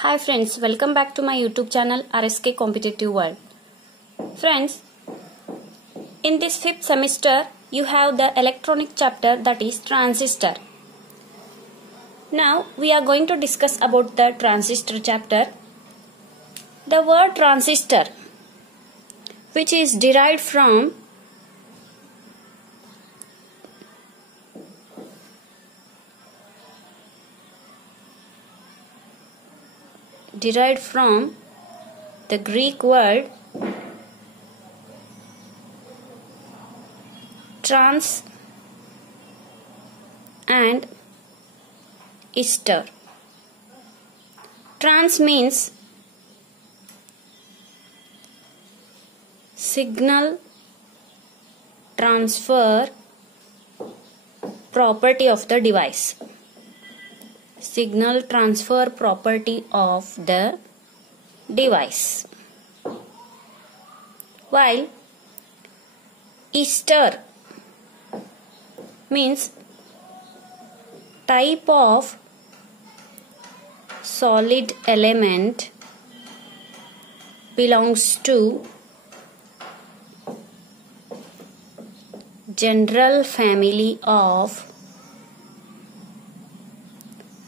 Hi friends, welcome back to my YouTube channel RSK Competitive World. Friends, in this 5th semester, you have the electronic chapter, that is transistor. Now, we are going to discuss about the transistor chapter. The word transistor, which is derived from the Greek word trans and istor. Trans means signal transfer property of the device. Signal transfer property of the device. While istor means type of solid element belongs to general family of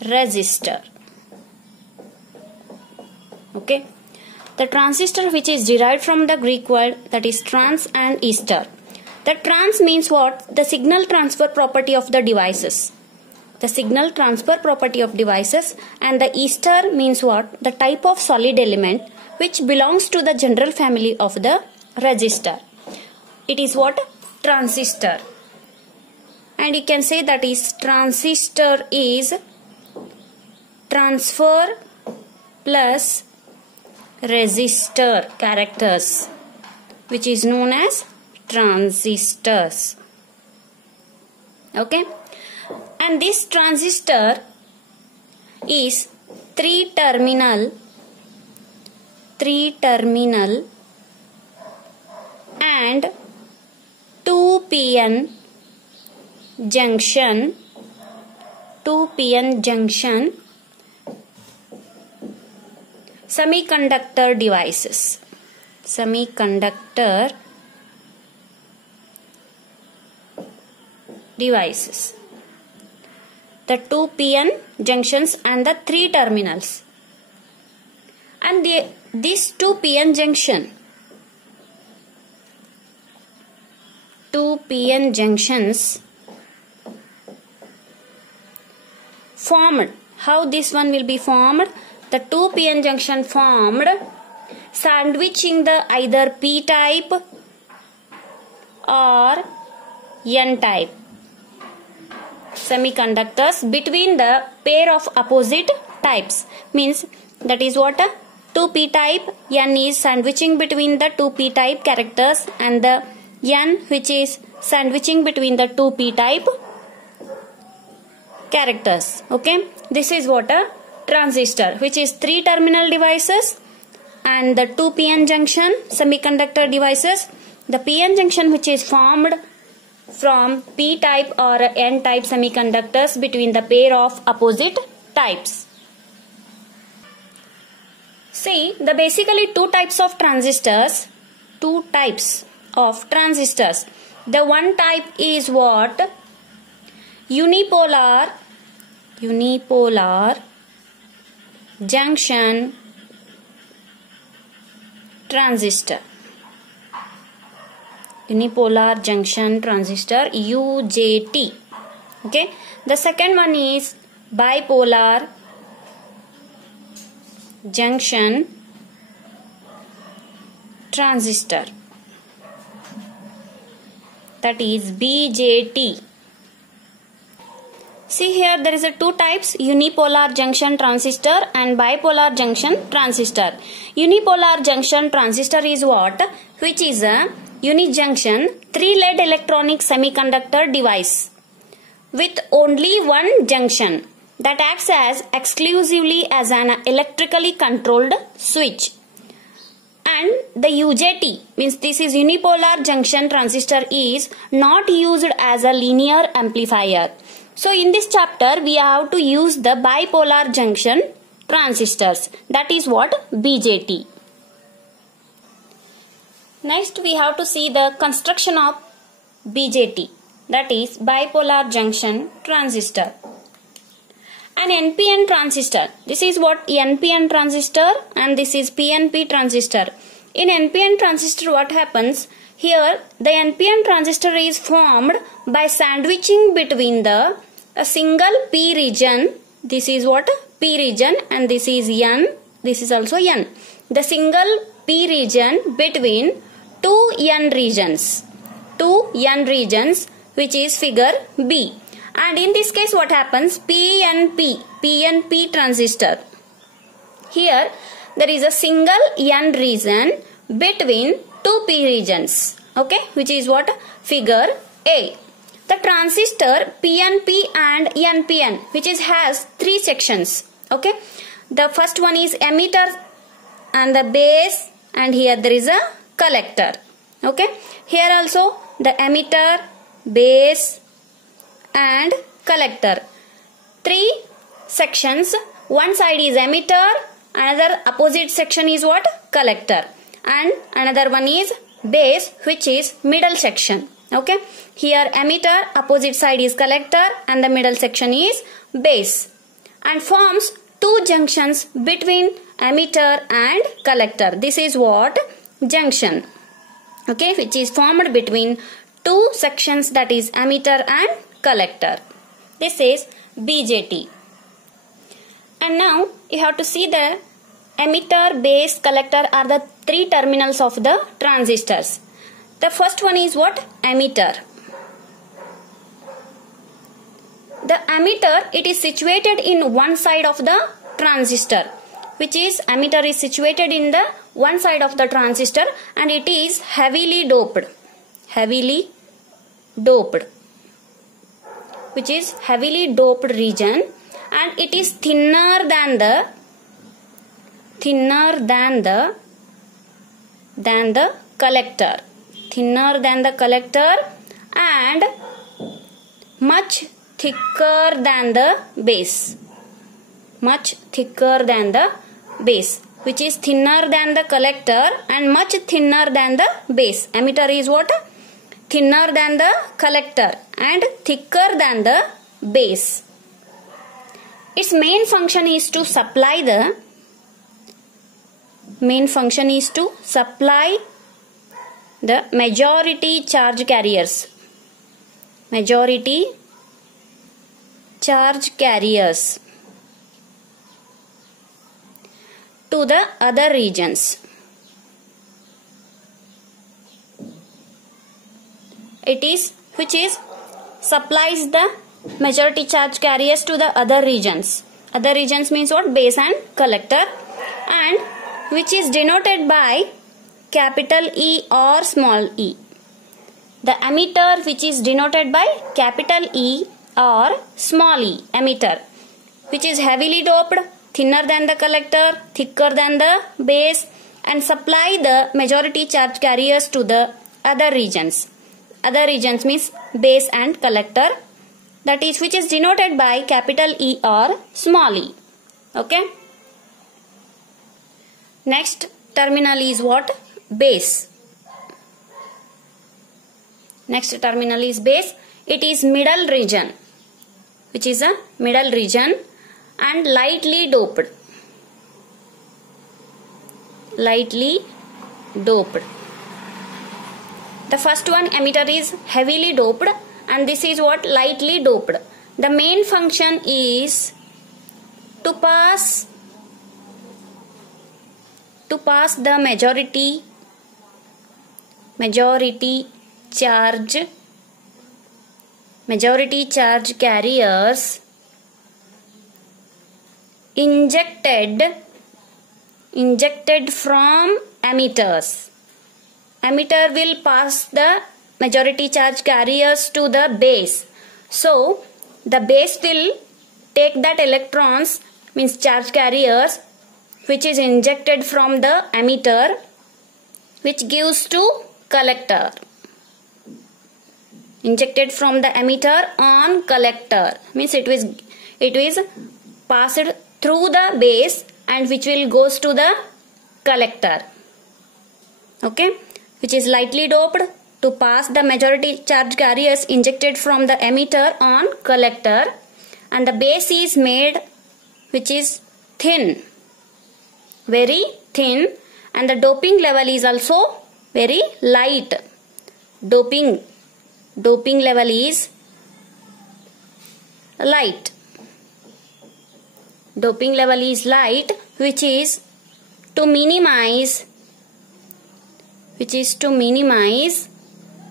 resistor. Okay, the transistor, which is derived from the Greek word, that is trans and istor. The trans means what? The signal transfer property of the devices. The signal transfer property of devices. And the istor means what? The type of solid element which belongs to the general family of the resistor. It is what? Transistor. And you can say that is transistor is transfer plus resistor characters, which is known as transistors. Okay, and this transistor is three terminal and 2p-n junction semiconductor devices. The 2p-n junctions and the 3 terminals. And this 2p-n junctions formed. How this one will be formed? The 2p-n junction formed sandwiching the either p-type or n-type semiconductors between the pair of opposite types. Means that is what? 2p type, n is sandwiching between the 2p type characters and the n which is sandwiching between the 2p type characters. Okay, this is what a transistor, which is 3 terminal devices and the 2p-n junction semiconductor devices. The p-n junction which is formed from p-type or n-type semiconductors between the pair of opposite types. See, the basically two types of transistors. The one type is what? Unipolar junction transistor. Unipolar junction transistor, UJT. Okay. The second one is bipolar junction transistor, that is BJT. See here, there is a two types, unipolar junction transistor and bipolar junction transistor. Unipolar junction transistor is what? Which is a unijunction 3-lead electronic semiconductor device with only one junction that acts as exclusively as an electrically controlled switch. And the UJT means this is unipolar junction transistor is not used as a linear amplifier. So in this chapter we have to use the bipolar junction transistors. That is what? BJT. Next we have to see the construction of BJT, that is bipolar junction transistor. An NPN transistor. This is what? NPN transistor, and this is PNP transistor. In NPN transistor what happens? Here the NPN transistor is formed by sandwiching between a single P region. This is what? P region, and this is N. This is also N. The single P region between two N regions. Two N regions, which is figure B. And in this case what happens? PNP transistor. Here there is a single N region between two P regions. Okay, which is what? Figure A. The transistor PNP and NPN, which has three sections. Okay, the first one is emitter and the base, and here there is a collector. Okay, here also the emitter, base and collector. Three sections. One side is emitter, another opposite section is what? Collector, and another one is base, which is middle section. Okay, here emitter, opposite side is collector, and the middle section is base, and forms two junctions between emitter and collector. This is what? Junction. Okay, which is formed between two sections, that is emitter and collector. This is BJT. And now you have to see the emitter, base, collector are the three terminals of the transistors. The first one is what? Emitter. The emitter, it is situated in one side of the transistor, which is emitter is situated in the one side of the transistor, and it is heavily doped. Heavily doped, which is heavily doped region, and it is thinner than the collector. Thinner than the collector and much thicker than the base. Much thicker than the base, which is thinner than the collector and much thinner than the base. Emitter is what? Thinner than the collector and thicker than the base. Its main function is to supply the majority charge carriers. Majority charge carriers to the other regions. It is which is supplies the majority charge carriers to the other regions. Other regions means what? Base and collector, and which is denoted by capital E or small e. The emitter, which is denoted by capital E or small e, emitter, which is heavily doped, thinner than the collector, thicker than the base, and supply the majority charge carriers to the other regions. Other regions means base and collector, that is which is denoted by capital E or small e. Okay. Next terminal is what? Base. Next terminal is base. It is middle region, which is a middle region and lightly doped. Lightly doped. The first one, emitter, is heavily doped, and this is what? Lightly doped. The main function is to pass the majority charge carriers injected from emitters. Emitter will pass the majority charge carriers to the base. So the base will take that electrons, means charge carriers, which is injected from the emitter, which gives to collector. Injected from the emitter on collector, means it is passed through the base and which will goes to the collector. Okay, which is lightly doped to pass the majority charge carriers injected from the emitter on collector, and the base is made which is thin, very thin, and the doping level is also very light. Doping level is light. Doping level is light, which is to minimize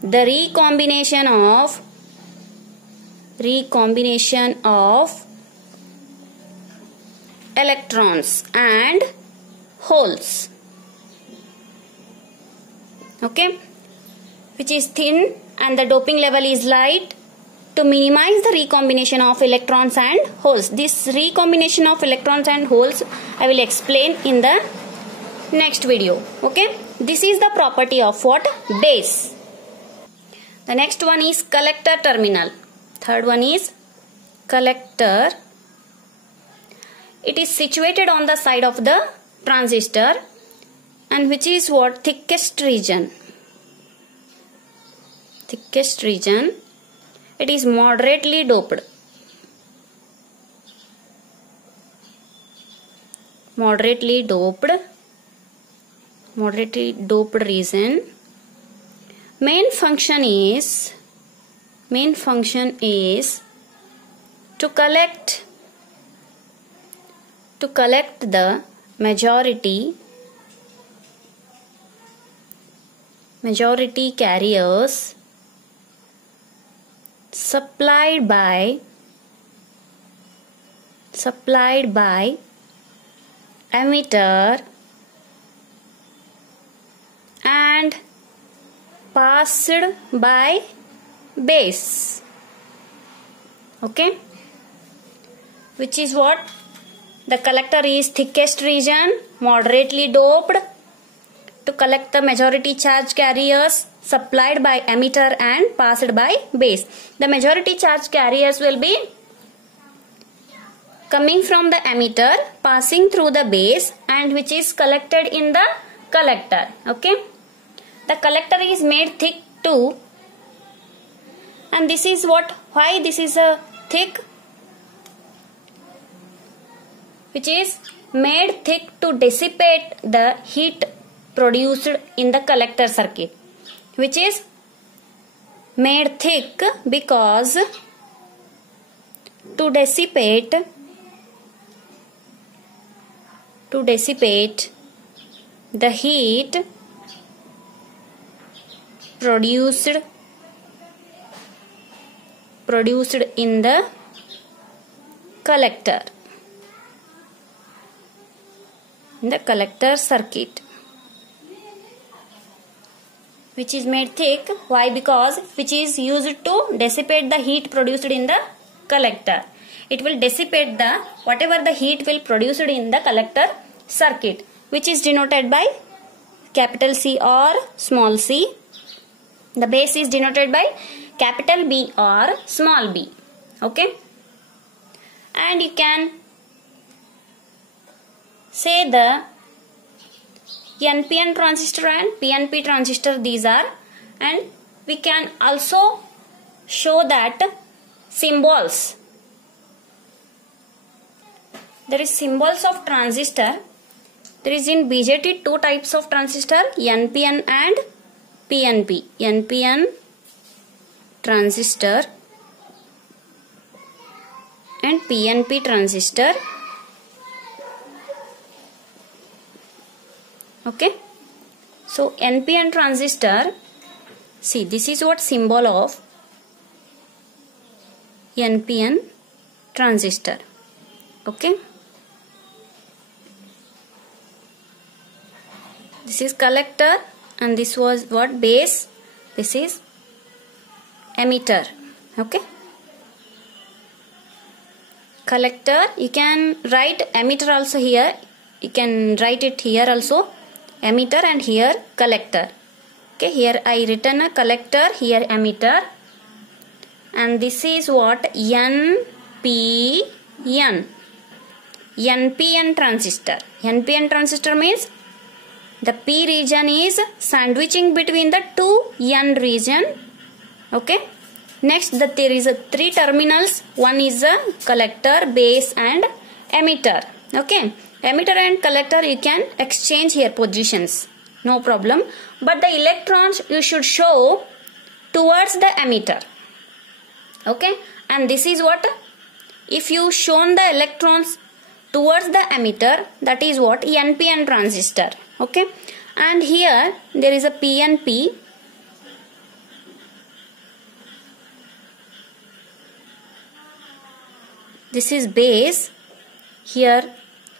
the recombination of electrons and holes. Okay, which is thin and the doping level is light to minimize the recombination of electrons and holes. This recombination of electrons and holes I will explain in the next video. Okay, this is the property of what? Base. The next one is collector terminal. Third one is collector. It is situated on the side of the transistor, and which is what? Thickest region. It is moderately doped. Moderately doped region. Main function is to collect the majority carriers supplied by emitter and passed by base. Okay, which is what? The collector is thickest region, moderately doped to collect the majority charge carriers supplied by emitter and passed by base. The majority charge carriers will be coming from the emitter, passing through the base, and which is collected in the collector. Okay, the collector is made thick too, and this is what? Why this is a thick? Which is made thick to dissipate the heat produced in the collector circuit. Which is made thick because to dissipate the heat produced in the collector, circuit, which is made thick. Why? Because which is used to dissipate the heat produced in the collector. It will dissipate the whatever the heat will produced in the collector circuit, which is denoted by capital C or small c. The base is denoted by capital B or small b. Okay, and you can say the NPN transistor and PNP transistor these are, and we can also show that symbols. There is symbols of transistor. There is in BJT two types of transistor, NPN and PNP. NPN transistor and PNP transistor. Okay, so NPN transistor, see this is what symbol of NPN transistor. Okay, this is collector and this was what? Base. This is emitter. Okay, collector, you can write emitter also here, you can write it here also, emitter, and here collector. Okay, here I written a collector, here emitter, and this is what? NPN. NPN transistor. NPN transistor means the P region is sandwiching between the two N region. Okay. Next, there is 3 terminals. One is a collector, base and emitter. Okay. Emitter and collector you can exchange here positions. No problem. But the electrons you should show towards the emitter. Okay. And this is what? If you shown the electrons towards the emitter, that is what? NPN transistor. Okay. And here there is a PNP. This is base. Here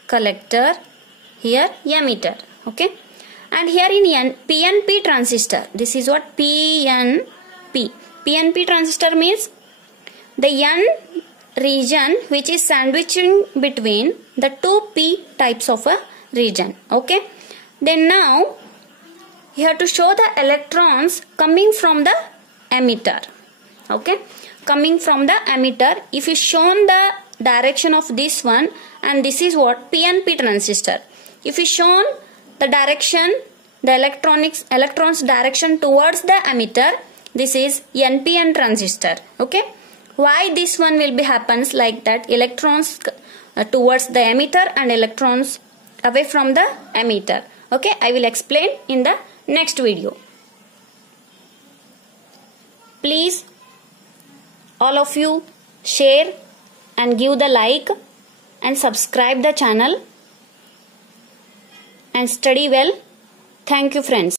collector. Here emitter. Okay. And here in PNP transistor, this is what? PNP. PNP transistor means the N region which is sandwiching between the two P types of a region. Okay. Then now you have to show the electrons coming from the emitter. Okay. Coming from the emitter. If you shown the direction of this one, and this is what? PNP transistor. If you shown the direction, the electrons direction towards the emitter, this is NPN transistor. Okay. Why this one will be happens like that? Electrons towards the emitter and electrons away from the emitter. Okay. I will explain in the next video. Please all of you share and give the like and subscribe the channel and study well. Thank you friends.